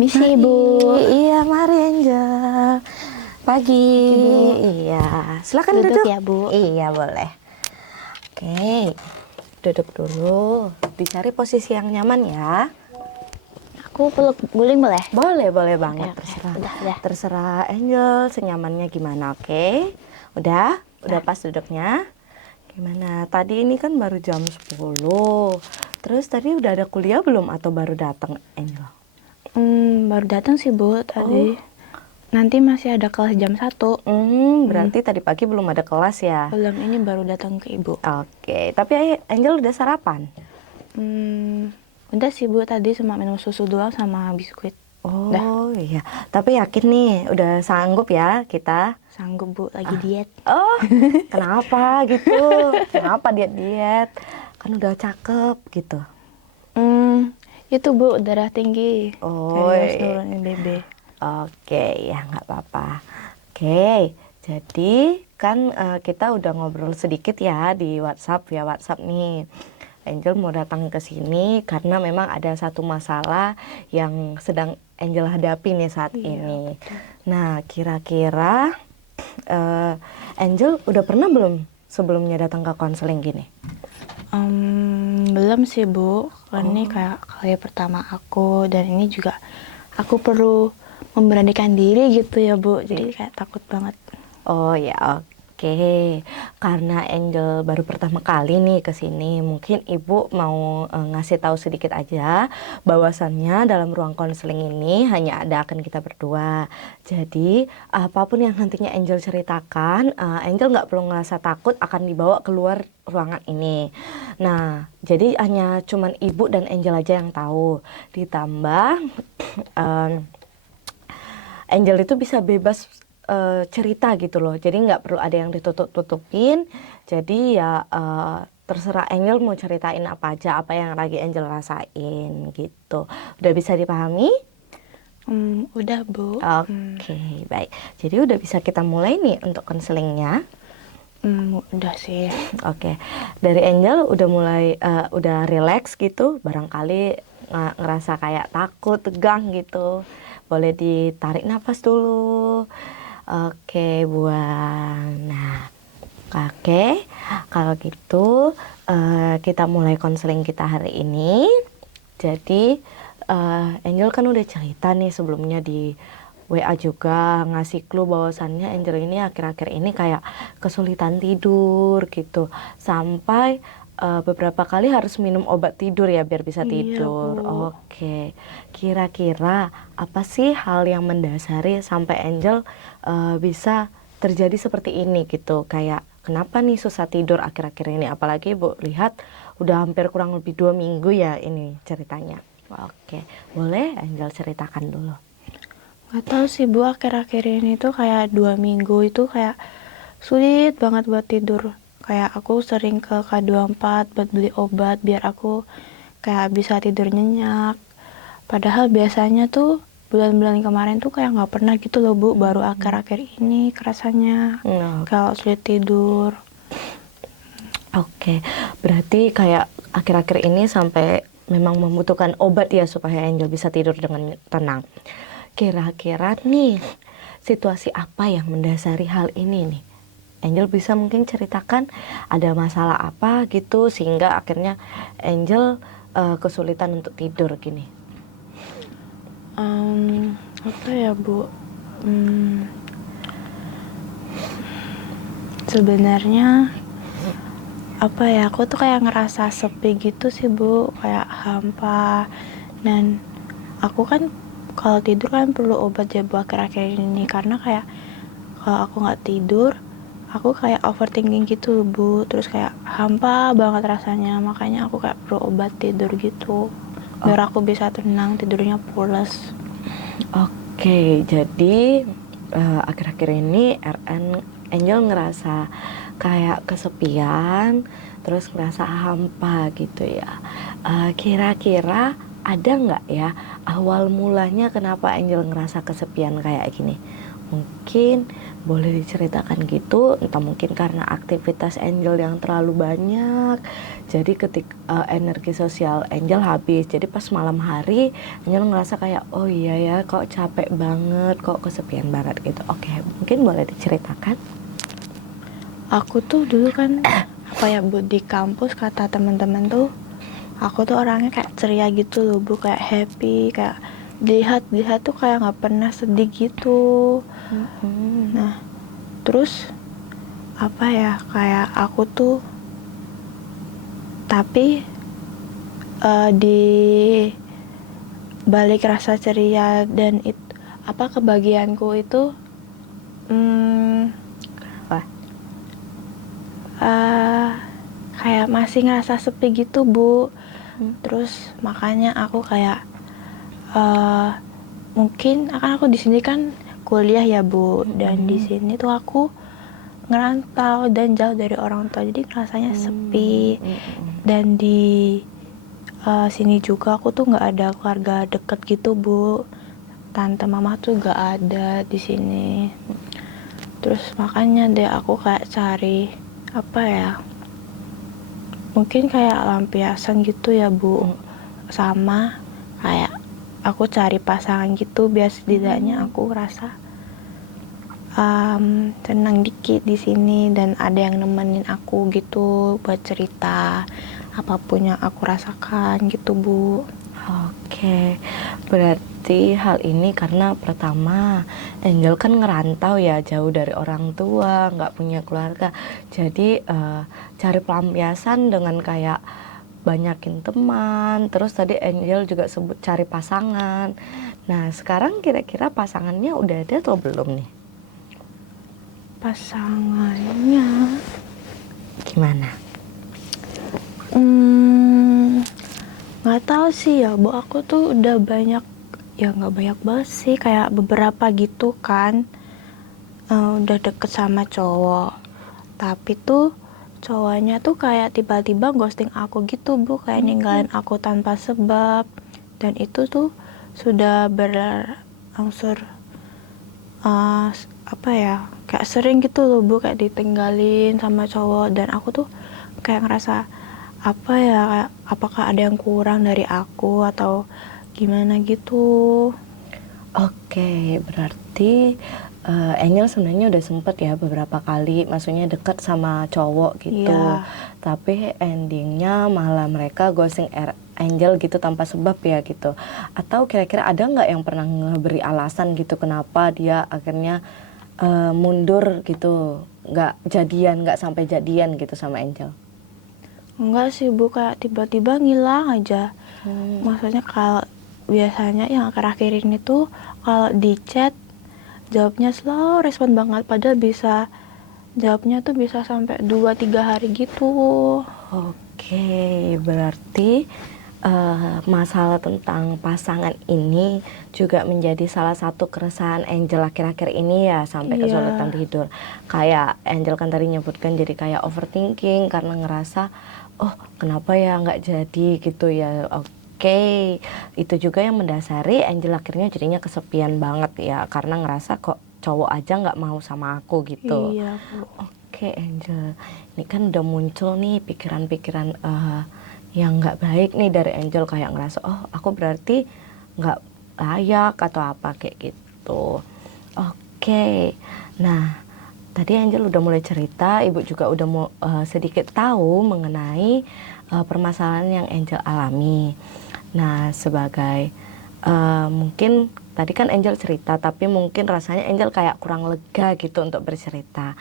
Misi, Bu. Iya, mari Angel. Pagi. Bu. Iya, silakan Duduk duduk. ya, Bu. Iya, boleh. Oke, duduk dulu. Dicari posisi yang nyaman ya. Aku peluk guling boleh? Boleh banget. Oke. Terserah. Udah. Terserah Angel, senyamannya gimana, oke? Udah pas duduknya. Gimana? Tadi ini kan baru jam 10. Terus tadi udah ada kuliah belum atau baru datang, Angel? Baru datang sih, Bu, tadi. Nanti masih ada kelas jam 1. Berarti tadi pagi belum ada kelas ya? Belum, ini baru datang ke Ibu. Oke, tapi Angel udah sarapan? Udah sih, Bu, tadi cuma minum susu doang sama biskuit. Oh iya, tapi yakin nih udah sanggup ya kita? Sanggup, Bu, lagi diet. Oh, kenapa gitu? Kenapa diet-diet? Kan udah cakep gitu. Itu, Bu, darah tinggi. Oh, Jadi harus nurunin BB. Oke, ya nggak apa-apa. Oke, jadi kan kita udah ngobrol sedikit ya di WhatsApp nih. Angel mau datang ke sini karena memang ada satu masalah yang sedang Angel hadapi nih saat ini. Betul. Nah, kira-kira Angel udah pernah belum sebelumnya datang ke konseling gini? Belum sih, Bu. Ini kayak kali pertama aku, dan ini juga aku perlu memberanikan diri gitu ya, Bu. Jadi kayak takut banget. Oh ya, oke. Karena Angel baru pertama kali nih ke sini, mungkin Ibu mau ngasih tahu sedikit aja bahwasannya dalam ruang konseling ini hanya akan kita berdua. Jadi apapun yang nantinya Angel ceritakan, Angel nggak perlu ngerasa takut akan dibawa keluar ruangan ini. Nah, jadi hanya cuman Ibu dan Angel aja yang tahu. Ditambah Angel itu bisa bebas cerita gitu loh, jadi nggak perlu ada yang ditutup-tutupin. Jadi ya terserah Angel mau ceritain apa aja, apa yang lagi Angel rasain gitu. Udah bisa dipahami? Udah, Bu. Oke, baik. Jadi udah bisa kita mulai nih untuk konselingnya. Udah sih. Oke, dari Angel udah mulai udah relax gitu, barangkali ngerasa kayak takut, tegang gitu. Boleh ditarik nafas dulu. Oke, buang. Nah, oke. Kalau gitu kita mulai konseling kita hari ini. Jadi Angel kan udah cerita nih sebelumnya di WA juga, ngasih clue bahwasannya Angel ini akhir-akhir ini kayak kesulitan tidur gitu. Sampai beberapa kali harus minum obat tidur ya biar bisa tidur. Iya, Bu. Oke, kira-kira apa sih hal yang mendasari sampai Angel bisa terjadi seperti ini gitu? Kayak kenapa nih susah tidur akhir-akhir ini? Apalagi Bu lihat udah hampir kurang lebih 2 minggu ya ini ceritanya. Oke, boleh Angel ceritakan dulu. Gak tahu sih, Bu, akhir-akhir ini tuh kayak 2 minggu itu kayak sulit banget buat tidur. Kayak aku sering ke K24 buat beli obat biar aku kayak bisa tidur nyenyak. Padahal biasanya tuh bulan-bulan kemarin tuh kayak nggak pernah gitu loh, Bu. Baru akhir-akhir ini kerasanya kalau sulit tidur. Oke, berarti kayak akhir-akhir ini sampai memang membutuhkan obat ya supaya Angel bisa tidur dengan tenang. Kira-kira nih situasi apa yang mendasari hal ini nih? Angel bisa mungkin ceritakan ada masalah apa gitu sehingga akhirnya Angel kesulitan untuk tidur gini. Apa ya, Bu? Sebenarnya apa ya, aku tuh kayak ngerasa sepi gitu sih, Bu, kayak hampa. Dan aku kan kalau tidur kan perlu obat ya, Bu, akhir-akhir ini, karena kayak kalau aku nggak tidur aku kayak overthinking gitu, Bu, terus kayak hampa banget rasanya, makanya aku kayak perlu obat tidur gitu biar aku bisa tenang, tidurnya pules. Oke, jadi akhir-akhir ini Angel ngerasa kayak kesepian, terus ngerasa hampa gitu ya. Kira-kira ada nggak ya awal mulanya kenapa Angel ngerasa kesepian kayak gini? Mungkin boleh diceritakan gitu, entah mungkin karena aktivitas Angel yang terlalu banyak, jadi energi sosial Angel habis. Jadi pas malam hari Angel ngerasa kayak, oh iya ya, kok capek banget, kok kesepian banget gitu. Oke, mungkin boleh diceritakan. Aku tuh dulu kan apa ya Bu, di kampus kata teman-teman tuh aku tuh orangnya kayak ceria gitu loh Bu, kayak happy, kayak dilihat tuh kayak nggak pernah sedih gitu. Nah terus apa ya, kayak aku tuh tapi di balik rasa ceria dan apa kebahagiaanku itu Wah, kayak masih ngerasa sepi gitu Bu. Terus makanya aku kayak mungkin akan aku di sini kan kuliah ya Bu, dan di sini tuh aku ngerantau dan jauh dari orang tua, jadi rasanya sepi. Dan di sini juga aku tuh nggak ada keluarga deket gitu Bu, tante mama tuh nggak ada di sini. Terus makanya deh aku kayak cari apa ya, mungkin kayak lampiasan gitu ya Bu, sama kayak aku cari pasangan gitu biar setidaknya aku rasa tenang dikit di sini dan ada yang nemenin aku gitu buat cerita apapun yang aku rasakan gitu Bu. oke, berarti hal ini karena pertama Angel kan ngerantau ya, jauh dari orang tua, nggak punya keluarga. Jadi cari pelampiasan dengan kayak banyakin teman. Terus tadi Angel juga sebut cari pasangan. Nah sekarang kira-kira pasangannya udah ada atau belum nih? Pasangannya Gimana? nggak tahu sih ya Bu, aku tuh udah banyak, ya nggak banyak banget sih, kayak beberapa gitu kan. Udah deket sama cowok, tapi tuh cowoknya tuh kayak tiba-tiba ghosting aku gitu Bu, kayak ninggalin aku tanpa sebab. Dan itu tuh sudah berangsur apa ya, kayak sering gitu loh Bu, kayak ditinggalin sama cowok. Dan aku tuh kayak ngerasa apa ya, kayak apakah ada yang kurang dari aku atau gimana gitu. Oke, berarti Angel sebenarnya udah sempet ya beberapa kali, maksudnya deket sama cowok gitu. Iya. Tapi endingnya malah mereka ghosting Angel gitu tanpa sebab ya gitu. Atau kira-kira ada nggak yang pernah ngeberi alasan gitu kenapa dia akhirnya mundur gitu, nggak sampai jadian gitu sama Angel? Enggak sih Bu, kayak tiba-tiba ngilang aja. Maksudnya kalau biasanya yang akhir-akhir ini tuh kalau di chat jawabnya slow respon banget, padahal bisa jawabnya tuh bisa sampai 2-3 hari gitu. Oke, berarti masalah tentang pasangan ini juga menjadi salah satu keresahan Angel akhir-akhir ini ya, sampai Iya. kesulitan tidur. Kayak Angel kan tadi nyebutkan jadi kayak overthinking karena ngerasa, oh kenapa ya nggak jadi gitu ya. Oke, itu juga yang mendasari Angel akhirnya jadinya kesepian banget ya, karena ngerasa kok cowok aja nggak mau sama aku gitu. Iya Bu. Oke Angel, ini kan udah muncul nih pikiran-pikiran yang nggak baik nih dari Angel, kayak ngerasa oh aku berarti nggak layak atau apa kayak gitu. Oke, nah tadi Angel udah mulai cerita, ibu juga udah mau sedikit tahu mengenai permasalahan yang Angel alami. Nah sebagai mungkin tadi kan Angel cerita, tapi mungkin rasanya Angel kayak kurang lega gitu untuk bercerita.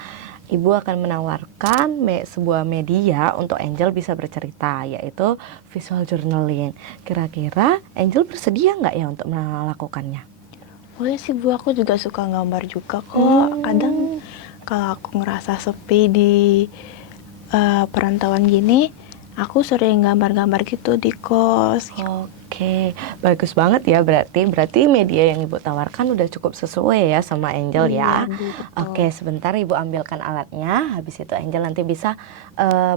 Ibu akan menawarkan sebuah media untuk Angel bisa bercerita, yaitu visual journaling. Kira-kira Angel bersedia nggak ya untuk melakukannya? Boleh sih Bu, aku juga suka gambar juga kok. Kadang kalau aku ngerasa sepi di perantauan gini, aku sering gambar-gambar gitu di kos. Oke, bagus banget ya, berarti media yang Ibu tawarkan udah cukup sesuai ya sama Angel ya. Iya, Bu, betul. Oke, sebentar Ibu ambilkan alatnya. Habis itu Angel nanti bisa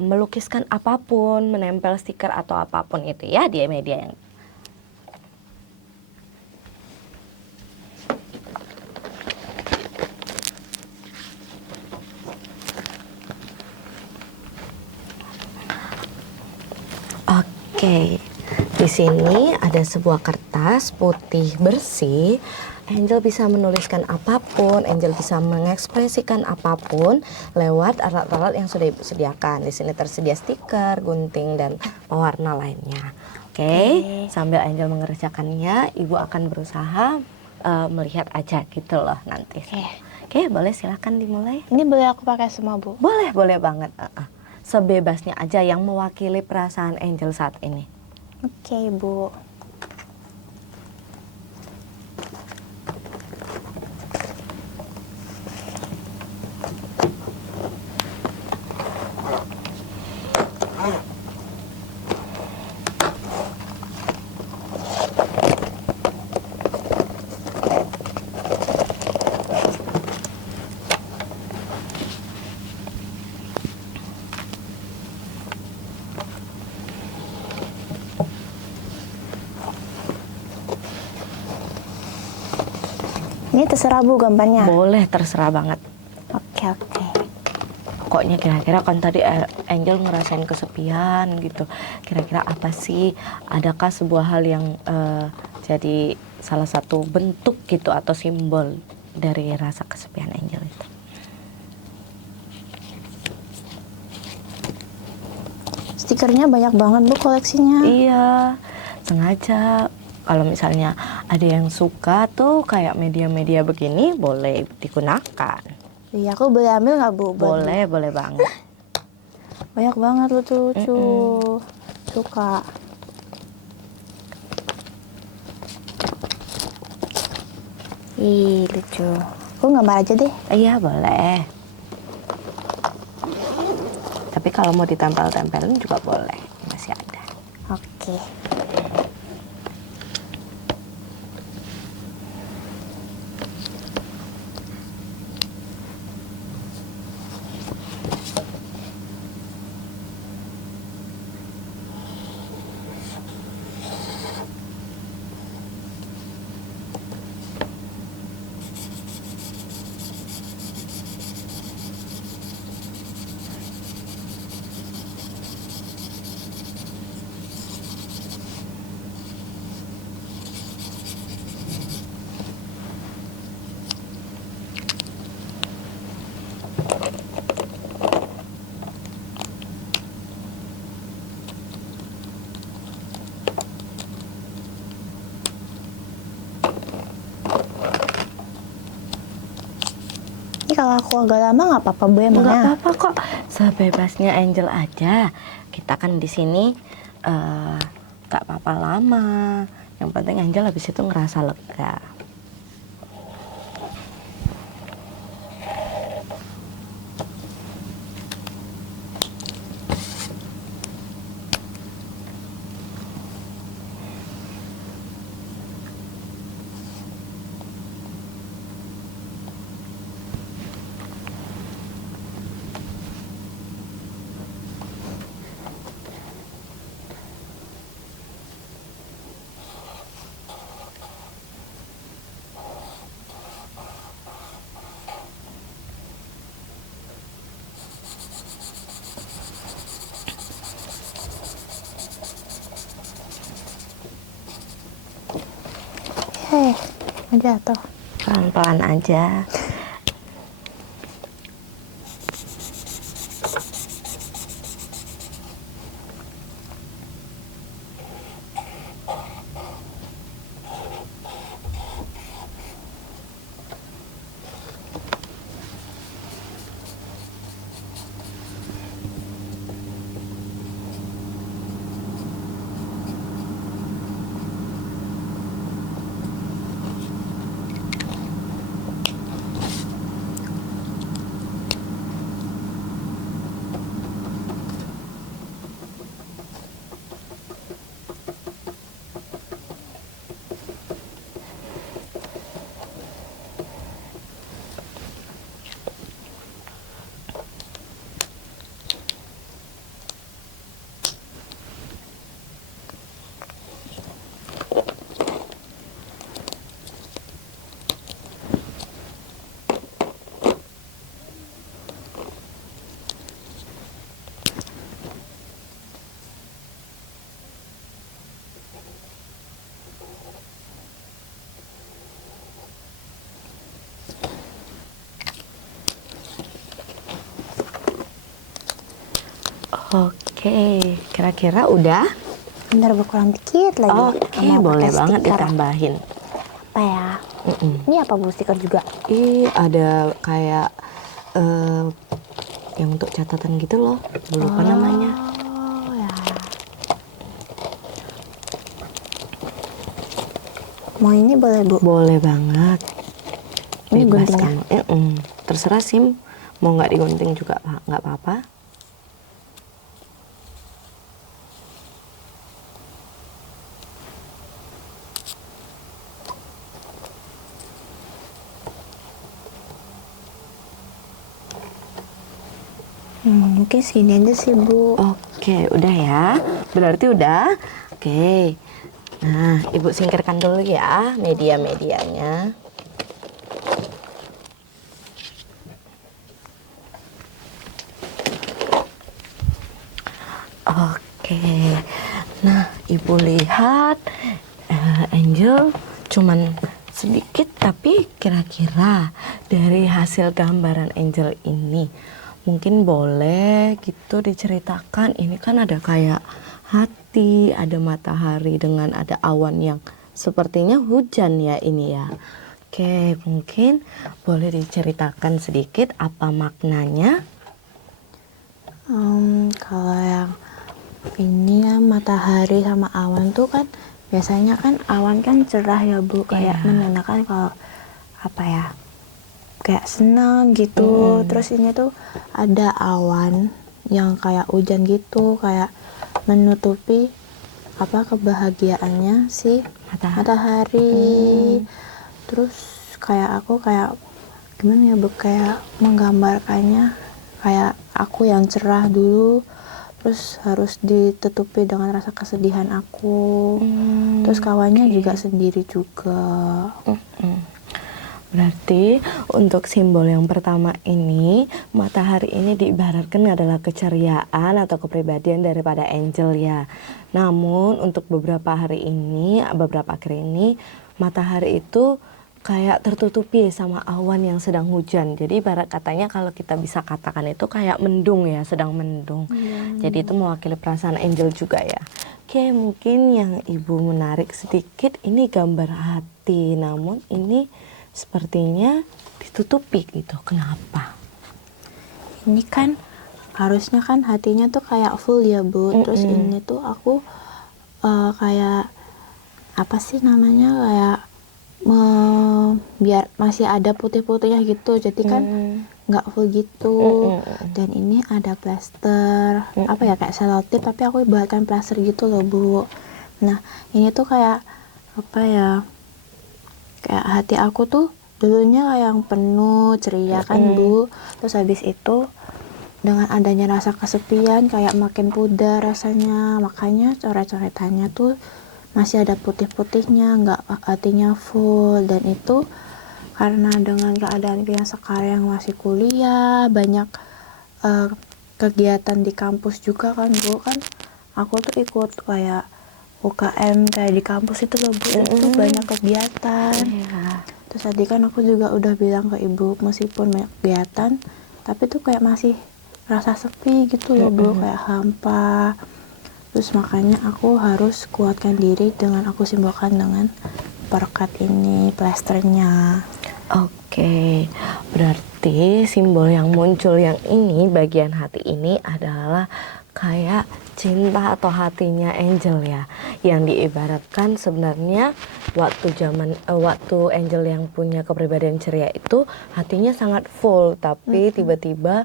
melukiskan apapun, menempel stiker atau apapun itu ya di media yang Oke, di sini ada sebuah kertas putih bersih. Angel bisa menuliskan apapun, Angel bisa mengekspresikan apapun lewat alat-alat yang sudah Ibu sediakan. Di sini tersedia stiker, gunting, dan pewarna lainnya. Oke, sambil Angel mengerjakannya, Ibu akan berusaha melihat aja gitu loh nanti. Oke, boleh silakan dimulai. Ini boleh aku pakai semua, Bu? Boleh, boleh banget. Sebebasnya aja yang mewakili perasaan Angel saat ini. Oke, Bu. Ini terserah, Bu, gambarnya. Boleh, terserah banget. Oke, oke. Pokoknya kira-kira kan tadi Angel ngerasain kesepian gitu. Kira-kira apa sih? Adakah sebuah hal yang jadi salah satu bentuk gitu atau simbol dari rasa kesepian Angel itu? Stikernya banyak banget, Bu, koleksinya. Iya, sengaja. Kalau misalnya ada yang suka tuh kayak media-media begini, boleh digunakan. Iya, aku boleh ambil nggak, Bu? Boleh, boleh banget. Banyak banget lucu-lucu. Suka. Ih, lucu. Aku gambar aja deh. Iya, boleh. Tapi kalau mau ditempel-tempelin juga boleh, masih ada. Oke. Ini kalau aku agak lama nggak apa-apa, Bu, Nggak emangnya? apa-apa kok, sebebasnya Angel aja. Kita kan di sini nggak apa-apa lama. Yang penting Angel habis itu ngerasa lega. Jatuh. Pelan-pelan aja. Oke, kira-kira udah? Bentar berkurang dikit lagi. Oke, Mau boleh pakai banget stiker. ditambahin. Apa ya? Ini apa Bu, stiker juga? Ada kayak yang untuk catatan gitu loh, lupa namanya. Oh ya. Mau ini boleh Bu? Boleh banget. Ini Bebas guntingnya? kamu. Terserah Sim, mau nggak digunting juga nggak apa-apa. Mungkin segini aja sih Bu. Oke, udah ya. Berarti udah. Oke. Nah, Ibu singkirkan dulu ya media-medianya. Oke. Nah, Ibu lihat Angel cuman sedikit, tapi kira-kira dari hasil gambaran Angel ini mungkin boleh gitu diceritakan. Ini kan ada kayak hati, ada matahari dengan ada awan yang sepertinya hujan ya ini ya. Oke, mungkin boleh diceritakan sedikit apa maknanya? Kalau yang ini kan matahari sama awan tuh kan biasanya kan awan kan cerah ya Bu, kayak Iya. menandakan kalau apa ya, kayak senang gitu. Terus ini tuh ada awan yang kayak hujan gitu, kayak menutupi apa kebahagiaannya si matahari. Terus kayak aku kayak gimana ya Bu, kayak menggambarkannya kayak aku yang cerah dulu, terus harus ditutupi dengan rasa kesedihan aku. Terus kawannya juga sendiri juga. Berarti untuk simbol yang pertama ini, matahari ini diibaratkan adalah keceriaan atau kepribadian daripada Angel ya. Namun untuk beberapa hari ini, beberapa akhir ini, matahari itu kayak tertutupi sama awan yang sedang hujan. Jadi ibarat katanya kalau kita bisa katakan itu kayak mendung ya, sedang mendung. Jadi itu mewakili perasaan Angel juga ya. Oke, mungkin yang Ibu menarik sedikit ini gambar hati, namun ini sepertinya ditutupi gitu. Kenapa? Ini kan harusnya kan hatinya tuh kayak full ya Bu. Terus ini tuh aku kayak apa sih namanya, kayak biar masih ada putih-putihnya gitu, jadi kan nggak full gitu. Dan ini ada plester apa ya, kayak selotip tapi aku ibaratkan plester gitu loh Bu. Nah ini tuh kayak apa ya, kayak hati aku tuh dulunya kayak yang penuh ceria kan Bu. Terus habis itu dengan adanya rasa kesepian kayak makin pudar rasanya, makanya coret-coretannya tuh masih ada putih-putihnya, nggak hatinya full. Dan itu karena dengan keadaan yang sekarang masih kuliah, banyak kegiatan di kampus juga kan Bu. Kan aku tuh ikut kayak UKM kayak di kampus itu loh Bu. Itu banyak kegiatan. Terus tadi kan aku juga udah bilang ke Ibu, meskipun banyak kegiatan tapi tuh kayak masih rasa sepi gitu loh Bu, kayak hampa. Terus makanya aku harus kuatkan diri dengan aku simbolkan dengan perekat ini, plesternya. Oke, berarti simbol yang muncul yang ini, bagian hati ini adalah kayak cinta atau hatinya Angel ya, yang diibaratkan sebenarnya waktu Angel yang punya kepribadian ceria itu hatinya sangat full, tapi tiba-tiba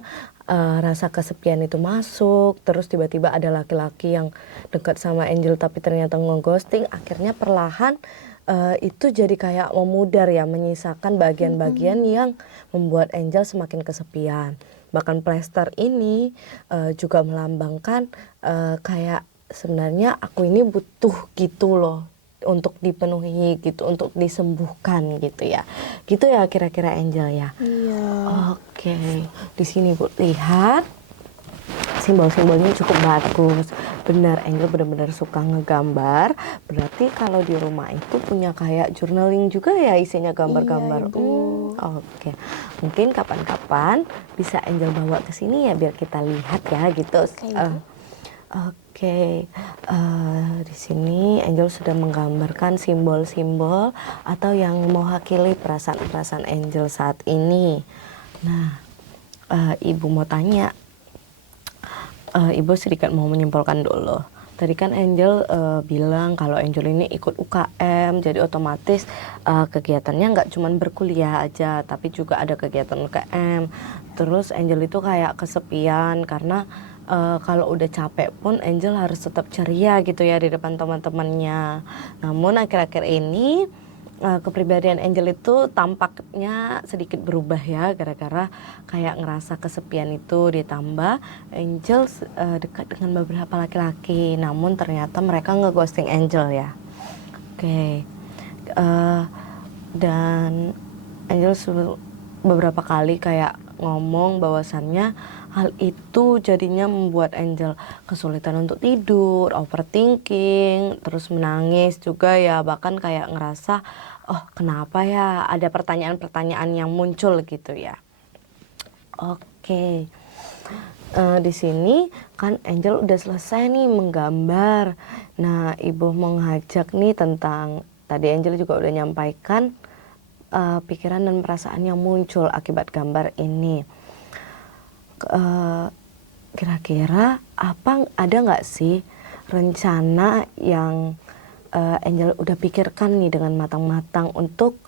rasa kesepian itu masuk, terus tiba-tiba ada laki-laki yang dekat sama Angel tapi ternyata ngeghosting, akhirnya perlahan itu jadi kayak memudar ya, menyisakan bagian-bagian yang membuat Angel semakin kesepian. Bahkan plester ini juga melambangkan kayak sebenarnya aku ini butuh gitu loh untuk dipenuhi gitu, untuk disembuhkan gitu ya. Gitu ya kira-kira Angel ya. Iya. Oke, di sini Bu lihat simbol-simbolnya cukup bagus. Benar, Angel benar-benar suka ngegambar. Berarti kalau di rumah itu punya kayak journaling juga ya, isinya gambar-gambar. Iya, Ibu. Oke, mungkin kapan-kapan bisa Angel bawa ke sini ya biar kita lihat ya gitu. Oke, Ibu. Oke, di sini Angel sudah menggambarkan simbol-simbol atau yang mewakili perasaan-perasaan Angel saat ini. Nah, Ibu mau tanya, Ibu sedikit mau menyimpulkan dulu. Tadi kan Angel bilang kalau Angel ini ikut UKM, jadi otomatis kegiatannya nggak cuma berkuliah aja, tapi juga ada kegiatan UKM. Terus Angel itu kayak kesepian karena kalau udah capek pun Angel harus tetap ceria gitu ya di depan teman-temannya. Namun akhir-akhir ini kepribadian Angel itu tampaknya sedikit berubah ya, gara-gara kayak ngerasa kesepian itu, ditambah Angel dekat dengan beberapa laki-laki, namun ternyata mereka ngeghosting Angel ya. Oke. Dan Angel beberapa kali kayak ngomong bahwasannya hal itu jadinya membuat Angel kesulitan untuk tidur, overthinking, terus menangis juga ya, bahkan kayak ngerasa oh kenapa ya, ada pertanyaan-pertanyaan yang muncul gitu ya. Oke. Di sini kan Angel udah selesai nih menggambar. Nah, Ibu mengajak nih tentang, tadi Angel juga udah nyampaikan pikiran dan perasaan yang muncul akibat gambar ini. Kira-kira ada nggak sih rencana yang Angel udah pikirkan nih dengan matang-matang untuk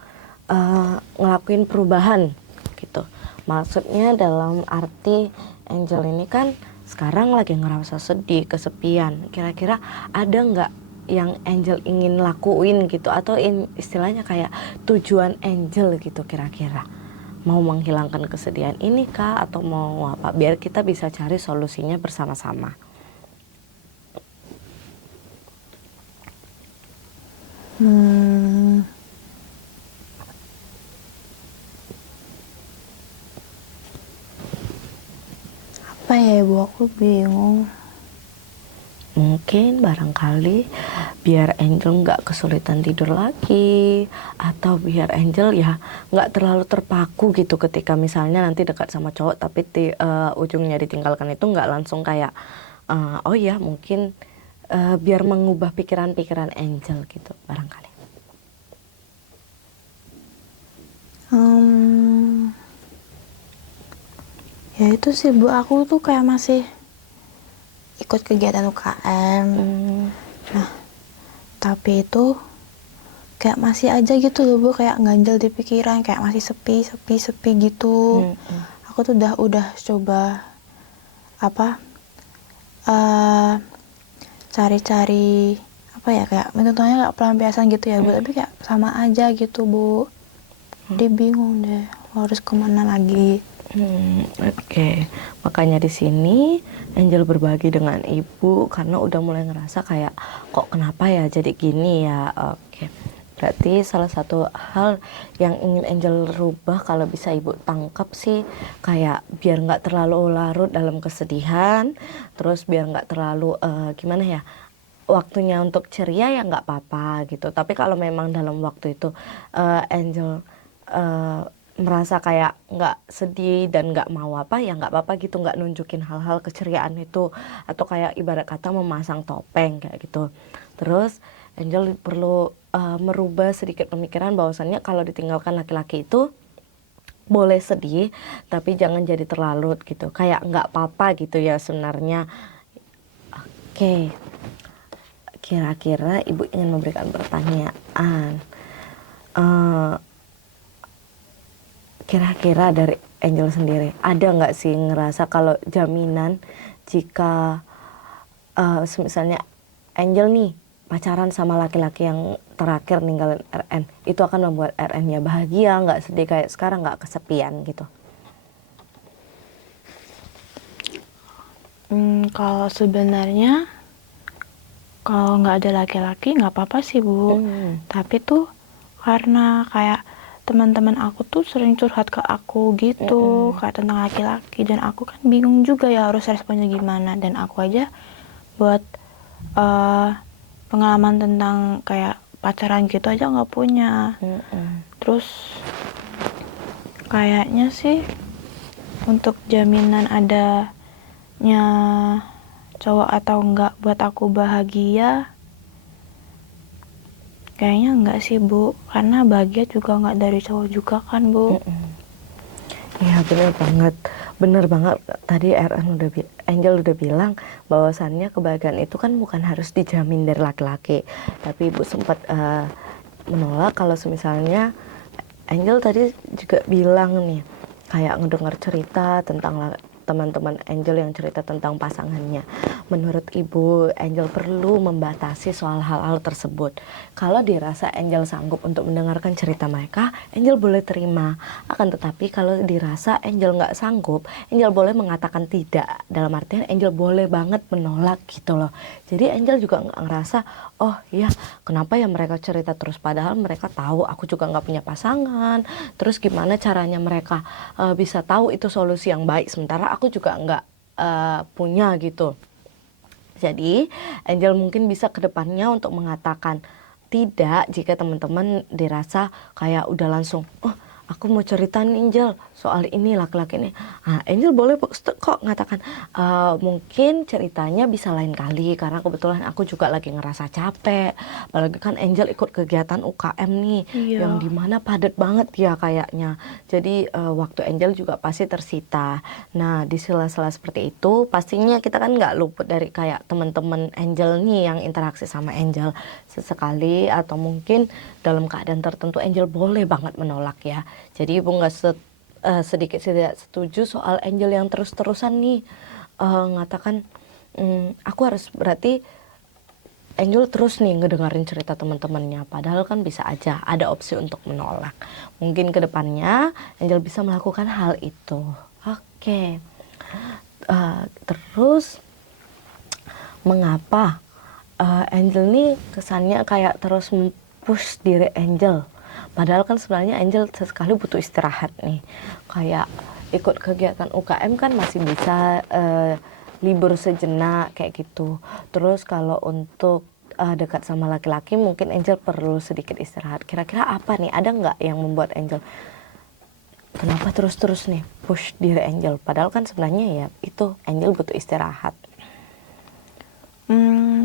ngelakuin perubahan gitu? Maksudnya dalam arti Angel ini kan sekarang lagi ngerasa sedih, kesepian. Kira-kira ada nggak yang Angel ingin lakuin gitu, atau istilahnya kayak tujuan Angel gitu kira-kira? Mau menghilangkan kesedihan ini kah, atau mau apa? Biar kita bisa cari solusinya bersama-sama. Apa ya Ibu, aku bingung. Mungkin barangkali biar Angel nggak kesulitan tidur lagi, atau biar Angel ya nggak terlalu terpaku gitu ketika misalnya nanti dekat sama cowok tapi ujungnya ditinggalkan, itu nggak langsung kayak oh ya mungkin biar mengubah pikiran-pikiran Angel gitu barangkali. Ya itu sih Bu, aku tuh kayak masih ikut kegiatan UKM. Nah, tapi itu kayak masih aja gitu loh Bu, kayak ganjel di pikiran, kayak masih sepi gitu. Aku tuh udah coba cari-cari apa ya, kayak metodenya kayak pelampiasan gitu ya Bu, tapi kayak sama aja gitu Bu. Jadi bingung deh harus kemana lagi. Oke. Makanya di sini Angel berbagi dengan Ibu karena udah mulai ngerasa kayak kok kenapa ya jadi gini ya. Oke. Berarti salah satu hal yang ingin Angel rubah kalau bisa Ibu tangkap sih, kayak biar nggak terlalu larut dalam kesedihan, terus biar nggak terlalu gimana ya, waktunya untuk ceria ya nggak apa-apa gitu. Tapi kalau memang dalam waktu itu Angel merasa kayak nggak sedih dan nggak mau apa, ya nggak apa-apa gitu, nggak nunjukin hal-hal keceriaan itu, atau kayak ibarat kata memasang topeng kayak gitu. Terus Angel perlu merubah sedikit pemikiran bahwasannya kalau ditinggalkan laki-laki itu boleh sedih tapi jangan jadi terlalu gitu, kayak nggak apa-apa gitu ya sebenarnya. Oke, kira-kira Ibu ingin memberikan pertanyaan. Kira-kira dari Angel sendiri, ada nggak sih ngerasa kalau jaminan jika misalnya Angel nih pacaran sama laki-laki yang terakhir ninggalin RN, itu akan membuat RN-nya bahagia, nggak sedih kayak sekarang, nggak kesepian gitu? Kalau sebenarnya kalau nggak ada laki-laki nggak apa-apa sih Bu. Tapi tuh karena kayak teman-teman aku tuh sering curhat ke aku gitu, kayak tentang laki-laki, dan aku kan bingung juga ya harus responnya gimana. Dan aku aja buat pengalaman tentang kayak pacaran gitu aja nggak punya. Terus kayaknya sih untuk jaminan adanya cowok atau enggak buat aku bahagia, kayaknya enggak sih Bu, karena bahagia juga enggak dari cowok juga kan Bu. Iya bener banget tadi Angel udah bilang bahwasannya kebahagiaan itu kan bukan harus dijamin dari laki-laki, tapi Ibu sempat menolak kalau misalnya Angel tadi juga bilang nih kayak ngedengar cerita tentang teman-teman Angel yang cerita tentang pasangannya. Menurut Ibu, Angel perlu membatasi soal hal-hal tersebut. Kalau dirasa Angel sanggup untuk mendengarkan cerita mereka, Angel boleh terima. Akan tetapi kalau dirasa Angel nggak sanggup, Angel boleh mengatakan tidak. Dalam artian Angel boleh banget menolak gitu loh. Jadi Angel juga nggak ngerasa, oh ya kenapa ya mereka cerita terus, padahal mereka tahu aku juga nggak punya pasangan. Terus gimana caranya mereka bisa tahu itu solusi yang baik, sementara aku juga nggak punya gitu. Jadi Angel mungkin bisa ke depannya untuk mengatakan tidak jika teman-teman dirasa kayak udah langsung, oh aku mau cerita nih Angel soal ini laki-laki ini. Nah, Angel boleh kok ngatakan mungkin ceritanya bisa lain kali karena kebetulan aku juga lagi ngerasa capek. Apalagi kan Angel ikut kegiatan UKM nih yang Iya. dimana padat banget ya kayaknya. Jadi waktu Angel juga pasti tersita. Nah di sela-sela seperti itu pastinya kita kan nggak luput dari kayak teman-teman Angel nih yang interaksi sama Angel sesekali, atau mungkin dalam keadaan tertentu Angel boleh banget menolak ya. Jadi Ibu nggak sedikit tidak setuju soal Angel yang terus-terusan nih ngatakan aku harus berarti Angel terus nih ngedengerin cerita teman-temannya, padahal kan bisa aja ada opsi untuk menolak. Mungkin kedepannya Angel bisa melakukan hal itu. Oke. Terus mengapa Angel nih kesannya kayak terus push diri Angel, padahal kan sebenarnya Angel sesekali butuh istirahat nih, kayak ikut kegiatan UKM kan masih bisa libur sejenak kayak gitu. Terus kalau untuk dekat sama laki-laki mungkin Angel perlu sedikit istirahat. Kira-kira apa nih, ada nggak yang membuat Angel kenapa terus-terus nih push diri Angel, padahal kan sebenarnya ya itu Angel butuh istirahat.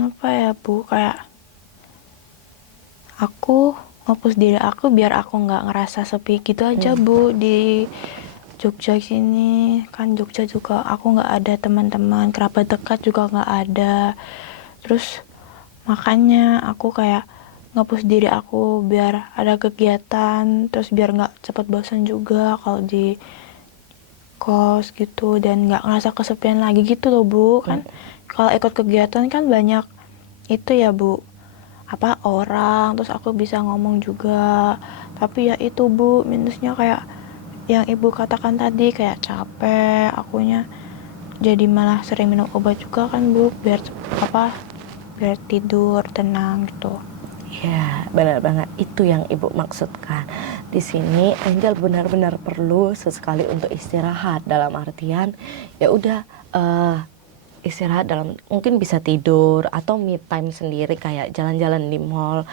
Apa ya Bu, kayak aku ngapus diri aku biar aku nggak ngerasa sepi gitu aja Bu. Di Jogja sini kan, Jogja juga aku nggak ada teman-teman, kerabat dekat juga nggak ada. Terus makanya aku kayak ngapus diri aku biar ada kegiatan, terus biar nggak cepet bosan juga kalau di kos gitu, dan nggak ngerasa kesepian lagi gitu loh Bu. Kan kalau ikut kegiatan kan banyak itu ya Bu, apa orang, terus aku bisa ngomong juga. Tapi ya itu Bu, minusnya kayak yang Ibu katakan tadi, kayak capek akunya, jadi malah sering minum obat juga kan Bu, biar biar tidur tenang gitu. Ya, benar banget. Itu yang Ibu maksudkan. Di sini Angel benar-benar perlu sesekali untuk istirahat, dalam artian ya udah istirahat dalam mungkin bisa tidur atau me time sendiri kayak jalan-jalan di mall.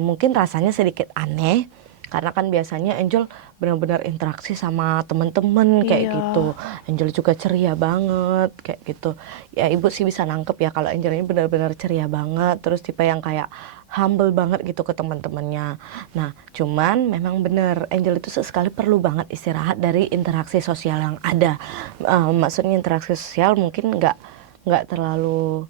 Mungkin rasanya sedikit aneh karena kan biasanya Angel benar-benar interaksi sama teman-teman kayak Iya. gitu. Angel juga ceria banget kayak gitu. Ya Ibu sih bisa nangkep ya kalau Angel ini benar-benar ceria banget, terus tipe yang kayak humble banget gitu ke teman-temannya. Nah, cuman memang bener Angel itu sesekali perlu banget istirahat dari interaksi sosial yang ada. Maksudnya interaksi sosial mungkin nggak terlalu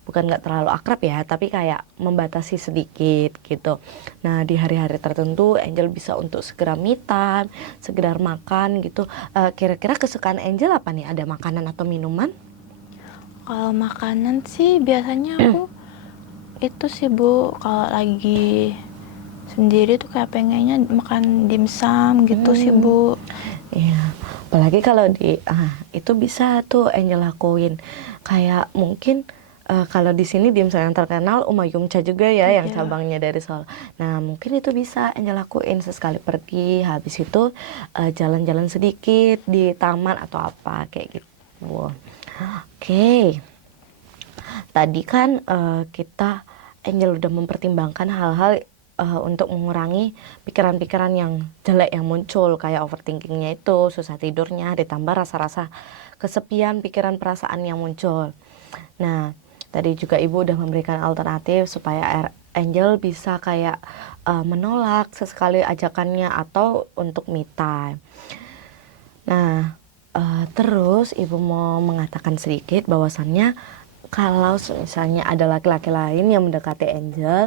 bukan nggak terlalu akrab ya, tapi kayak membatasi sedikit gitu. Nah, di hari-hari tertentu Angel bisa untuk segera me time, sekedar makan gitu. Kira-kira kesukaan Angel apa nih? Ada makanan atau minuman? Kalau makanan sih biasanya aku itu sih Bu, kalau lagi sendiri tuh kayak pengennya makan dimsum gitu sih Bu. Iya, apalagi kalau itu bisa tuh Angel lakuin. Kayak mungkin kalau di sini dimsum yang terkenal Umayumcha juga ya, yang Iya. cabangnya dari Solo. Nah, mungkin itu bisa Angel lakuin sesekali pergi, habis itu jalan-jalan sedikit di taman atau apa kayak gitu. Oke. Tadi kan kita Angel udah mempertimbangkan hal-hal untuk mengurangi pikiran-pikiran yang jelek yang muncul, kayak overthinkingnya itu, susah tidurnya, ditambah rasa-rasa kesepian, pikiran perasaan yang muncul. Nah, tadi juga Ibu udah memberikan alternatif supaya Angel bisa kayak menolak sesekali ajakannya atau untuk me time. Nah, terus Ibu mau mengatakan sedikit bahwasannya kalau misalnya ada laki-laki lain yang mendekati Angel,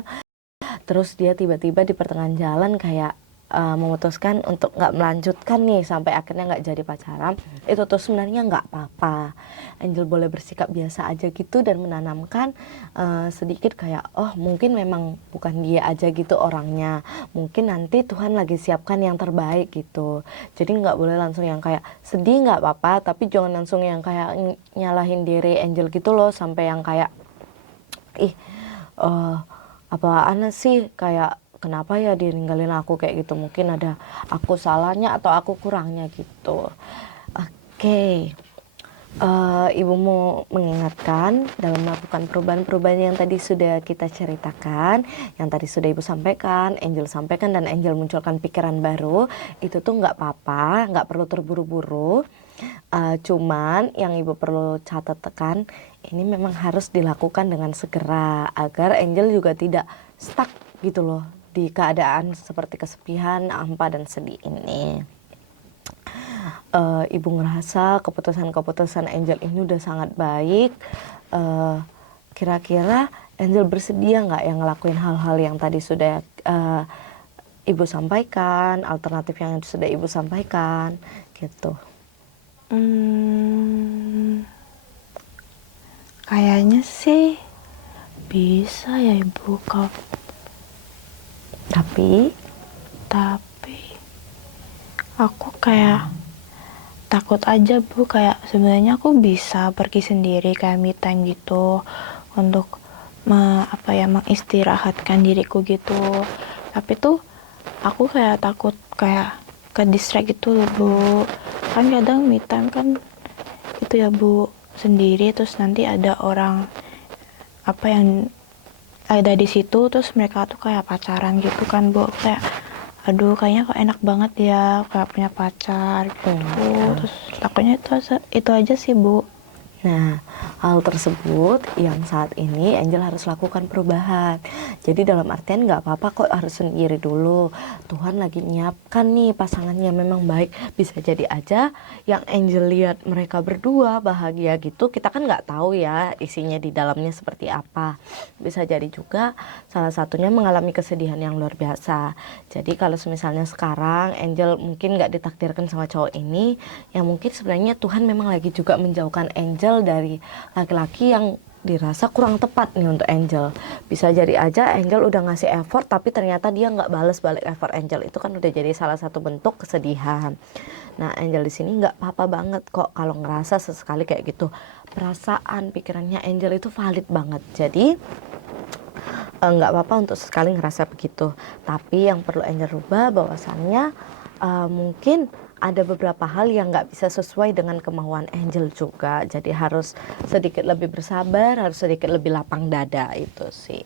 terus dia tiba-tiba di pertengahan jalan kayak memutuskan untuk nggak melanjutkan nih sampai akhirnya nggak jadi pacaran, itu tuh sebenarnya nggak apa-apa. Angel boleh bersikap biasa aja gitu dan menanamkan sedikit kayak, oh mungkin memang bukan dia aja gitu orangnya, mungkin nanti Tuhan lagi siapkan yang terbaik gitu. Jadi nggak boleh langsung yang kayak sedih, nggak apa-apa, tapi jangan langsung yang kayak nyalahin diri Angel gitu loh, sampai yang kayak ih apaan sih, kayak kenapa ya dia ninggalin aku kayak gitu, mungkin ada aku salahnya atau aku kurangnya gitu. Oke. Ibu mau mengingatkan dalam melakukan perubahan-perubahan yang tadi sudah kita ceritakan, yang tadi sudah Ibu sampaikan, Angel sampaikan, dan Angel munculkan pikiran baru, itu tuh nggak apa-apa, nggak perlu terburu-buru. Cuman yang Ibu perlu catat tekan, ini memang harus dilakukan dengan segera agar Angel juga tidak stuck gitu loh di keadaan seperti kesepian, hampa, dan sedih ini. Ibu ngerasa keputusan-keputusan Angel ini udah sangat baik. Kira-kira Angel bersedia nggak yang ngelakuin hal-hal yang tadi sudah Ibu sampaikan, alternatif yang sudah Ibu sampaikan gitu? Kayaknya sih bisa ya Ibu, Tapi aku kayak takut aja Bu, kayak sebenarnya aku bisa pergi sendiri kayak me time gitu untuk mengistirahatkan diriku gitu, tapi tuh aku kayak takut kayak ke distract gitu loh Bu. Kan kadang me time kan itu ya Bu, sendiri, terus nanti ada orang yang ada di situ, terus mereka tuh kayak pacaran gitu kan Bu. Kayak aduh, kayaknya kok enak banget ya kayak punya pacar gitu. Terus takutnya itu aja sih Bu. nah, hal tersebut yang saat ini Angel harus lakukan perubahan. Jadi dalam artian nggak apa-apa kok harus sendiri dulu. Tuhan lagi nyiapkan nih pasangannya memang baik. Bisa jadi aja yang Angel lihat mereka berdua bahagia gitu, kita kan nggak tahu ya isinya di dalamnya seperti apa. Bisa jadi juga salah satunya mengalami kesedihan yang luar biasa. Jadi kalau misalnya sekarang Angel mungkin nggak ditakdirkan sama cowok ini, ya mungkin sebenarnya Tuhan memang lagi juga menjauhkan Angel dari laki-laki yang dirasa kurang tepat nih untuk Angel. Bisa jadi aja Angel udah ngasih effort tapi ternyata dia nggak bales balik effort Angel, itu kan udah jadi salah satu bentuk kesedihan. Nah, Angel di sini nggak apa-apa banget kok kalau ngerasa sesekali kayak gitu. Perasaan pikirannya Angel itu valid banget. Jadi nggak apa-apa untuk sekali ngerasa begitu. Tapi yang perlu Angel rubah bahwasannya mungkin ada beberapa hal yang nggak bisa sesuai dengan kemauan Angel juga. Jadi harus sedikit lebih bersabar, harus sedikit lebih lapang dada, itu sih.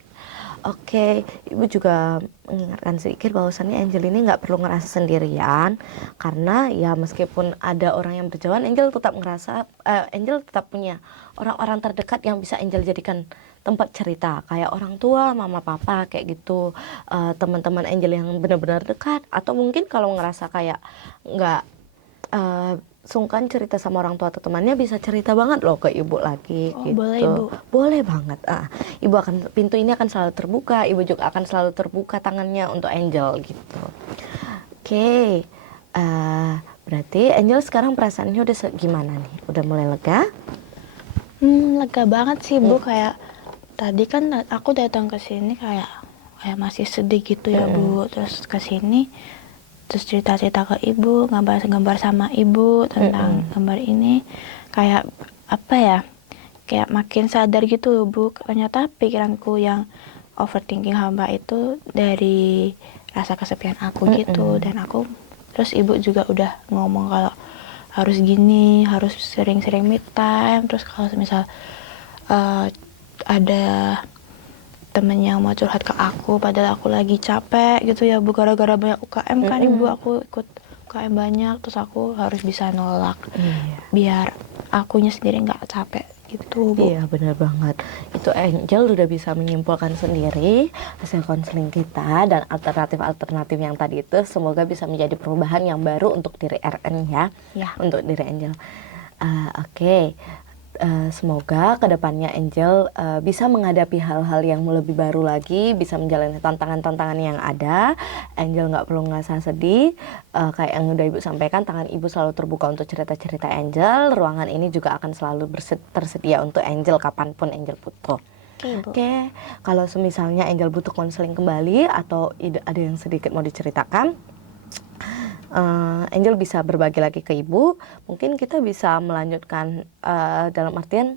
Oke, Ibu juga mengingatkan sedikit bahwasannya Angel ini nggak perlu ngerasa sendirian, karena ya meskipun ada orang yang berjauhan, Angel tetap ngerasa Angel tetap punya orang-orang terdekat yang bisa Angel jadikan tempat cerita, kayak orang tua, mama, papa, kayak gitu, teman-teman Angel yang benar-benar dekat, atau mungkin kalau ngerasa kayak nggak sungkan cerita sama orang tua atau temannya, bisa cerita banget loh ke Ibu lagi. Oh, gitu. boleh Ibu. Boleh banget. Ibu pintu ini akan selalu terbuka, Ibu juga akan selalu terbuka tangannya untuk Angel gitu. Oke. Berarti Angel sekarang perasaannya udah gimana nih? Udah mulai lega? Lega banget sih Bu, kayak tadi kan aku datang ke sini kayak masih sedih gitu ya Bu. Terus ke sini terus cerita-cerita ke Ibu, gambar-gambar sama Ibu tentang gambar ini, kayak kayak makin sadar gitu loh Bu, ternyata pikiranku yang overthinking hamba itu dari rasa kesepian aku gitu. Dan terus Ibu juga udah ngomong kalau harus gini, harus sering-sering me time. Terus kalau misal ada temen yang mau curhat ke aku padahal aku lagi capek gitu ya Bu, gara-gara banyak UKM kan Ibu, aku ikut UKM banyak terus aku harus bisa nolak biar akunya sendiri nggak capek gitu Bu. Iya benar banget. Itu Angel udah bisa menyimpulkan sendiri hasil konseling kita dan alternatif-alternatif yang tadi itu semoga bisa menjadi perubahan yang baru untuk diri RN ya. Ya. Untuk diri Angel. Oke. Semoga kedepannya Angel bisa menghadapi hal-hal yang lebih baru lagi, bisa menjalani tantangan-tantangan yang ada. Angel nggak perlu ngerasa sedih, kayak yang udah Ibu sampaikan, tangan Ibu selalu terbuka untuk cerita-cerita Angel. Ruangan ini juga akan selalu tersedia untuk Angel kapanpun Angel butuh. Oke, kalau misalnya Angel butuh konseling kembali atau ada yang sedikit mau diceritakan, Angel bisa berbagi lagi ke Ibu. Mungkin kita bisa melanjutkan dalam artian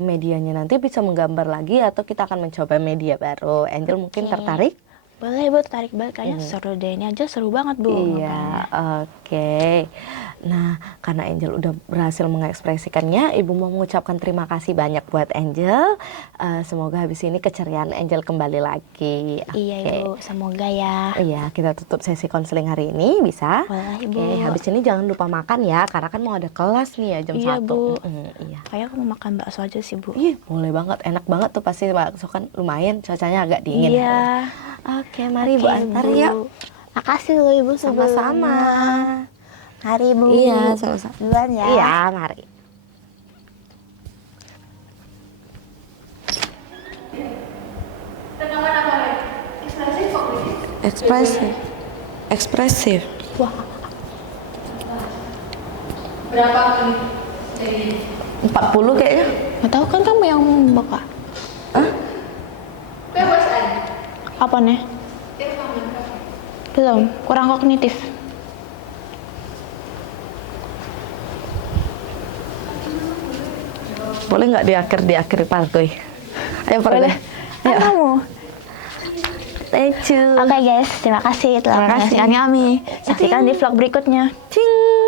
medianya nanti bisa menggambar lagi atau kita akan mencoba media baru. Angel mungkin tertarik? Boleh Bu, tarik balik kayaknya seru deh, ini aja seru banget Bu. Iya, oke. Nah, karena Angel udah berhasil mengekspresikannya, Ibu mau mengucapkan terima kasih banyak buat Angel. Semoga habis ini keceriaan Angel kembali lagi. Iya Ibu, semoga ya. Iya, kita tutup sesi konseling hari ini, bisa? Boleh Ibu. Oke, habis ini jangan lupa makan ya, karena kan mau ada kelas nih ya jam 1. Iya Bu, Iya. kayak aku mau makan bakso aja sih Bu. Iya, boleh banget, enak banget tuh pasti bakso kan lumayan, cuacanya agak dingin. Iya. Oke, mari Bu antar yuk. Makasih loh Ibu Sama-sama. Mari Bu. Iya, sama-sama. Duluan ya. Iya, mari. Ekspresif. Ekspresif. Wah, Berapa kali? 40 kayaknya. nggak tahu kan kamu yang buka. Bebas aja. Apa nih? Belum, kurang kognitif. Boleh nggak di akhir Pargoy? Ayo Pargoy. Kan kamu. Thank you. Oke guys, terima kasih telah Terima kasih. menyaksikan kami. Saksikan di vlog berikutnya. Cing.